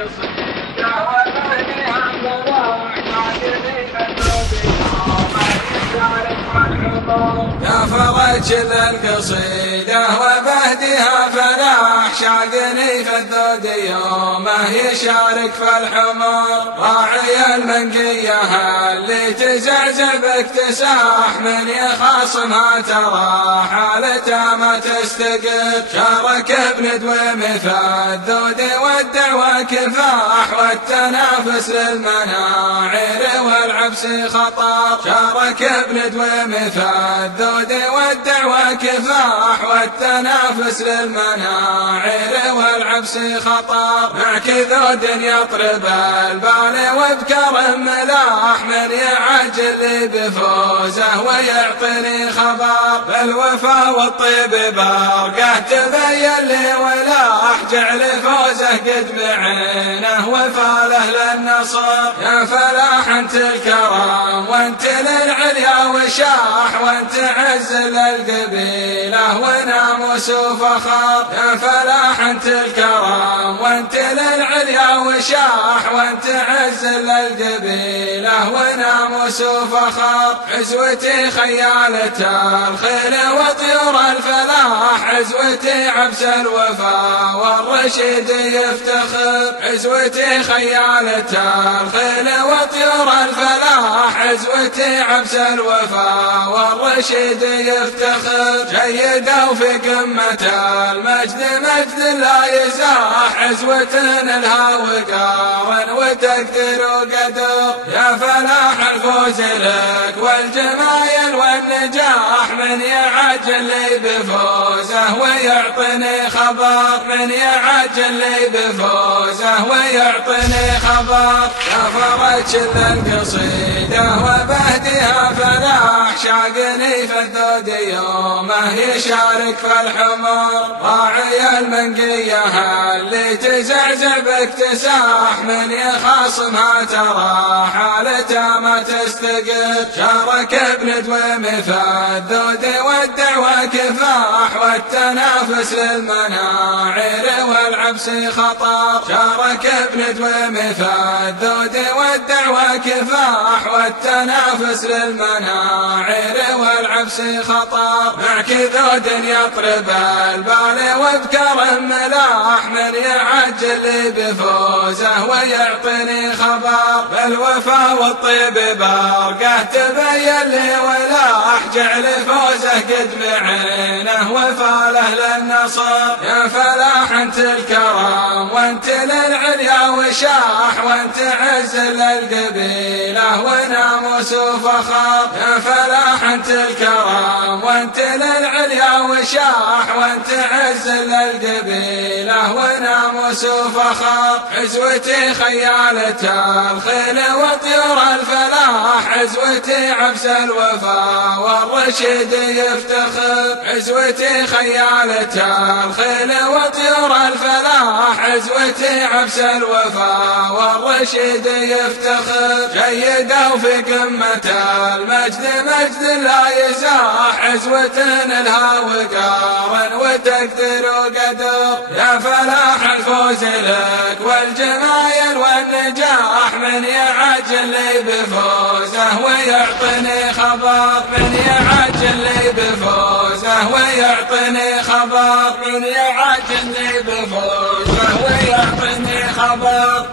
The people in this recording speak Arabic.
القصيدة وبهديها فراح عاجبني فالذوق يا فرج القصيدة وبهديها فلاح شاقني في الذود يومه يشارك في الحمر راعي المنقية اللي تزعزع باكتساح من يخاصمها ترى حالته ما تستقر شارك ابن دويم في الذود والدعوة كفاح والتنافس للمناعر والعبس خطر شارك ابن دويم في الذود والدعوة كفاح والتنافس للمناعر والعبس خطر مع كذود يطرب البال وبكر ملاح من يعجل بفوزه ويعطني خبر بالوفا والطيب برقه تبين لي ولاح جعل فوزه قد بعينه وفاله للنصر يا فلاح انت الكرم وانت للعليا وشاح وانت عز للقبيله وناموس وفخر يا فلاح انت الكرم وانت للعليا وشاح وانت عز للقبيله وناموس وفخر عزوتي خيالة الخيل وطيور الفلاح عزوتي عبس الوفا والرشيد يفتخر عزوتي خيالة الخيل وطيور الفلاح عزوتي عبس الوفا والرشيد يفتخر جيدة وفي قمة المجد مجد لا يزاح عزوة لها وقار وتقدير وقدر يا فلاح الفوز لك والجمايل والنجاح من يعجل لي بفوزه ويعطني خبر من يعجل لي بفوزه ويعطني خبر يا فرج القصيدة وبهديها فلاح شاقني في الذود يومه يشارك في الحمر راعي المنقية اللي تزعزع باكتساح من يخاصمها ترى حالته ما تستقر شارك ابن دويم في الذود والدعوة كفاح والتنافس للمناعر والعبس خطر شارك ابن دويم في الذود والدعوة كفاح والتنافس للمناعر والعبس خطر مع كذود يطرب البال وبكر ملاح من يعجل بفوزه ويعطني خبر بالوفا والطيب برقه تبين لي ولاح جعل فوزه قد بعينه وفاله للنصر يا فلاح انت الكرم وانت للعليا وشاح وانت عز للقبيله وناموس وفخر يا فلاح انت الكرم وانت للعليا وشاح وانت عز للقبيله وناموس وفخر عزوتي خيالة الخيل وطيور الفلاح عزوتي عبس الوفا والرشيد يفتخر عزوتي خيالة الخيل وطيور الفلاح عزوتي عبس الوفا والرشيد يفتخر جيدة وفي قمة المجد مجد لا يزاح عزوة لها وقار وتقدير وقدر يا فلاح الفوز لك والجمايل والنجاح من يعجل لي بفوزه ويعطني خبر من يعجل لي بفوزه ويعطني خبر من يعجل لي بفوزه ويعطني خبر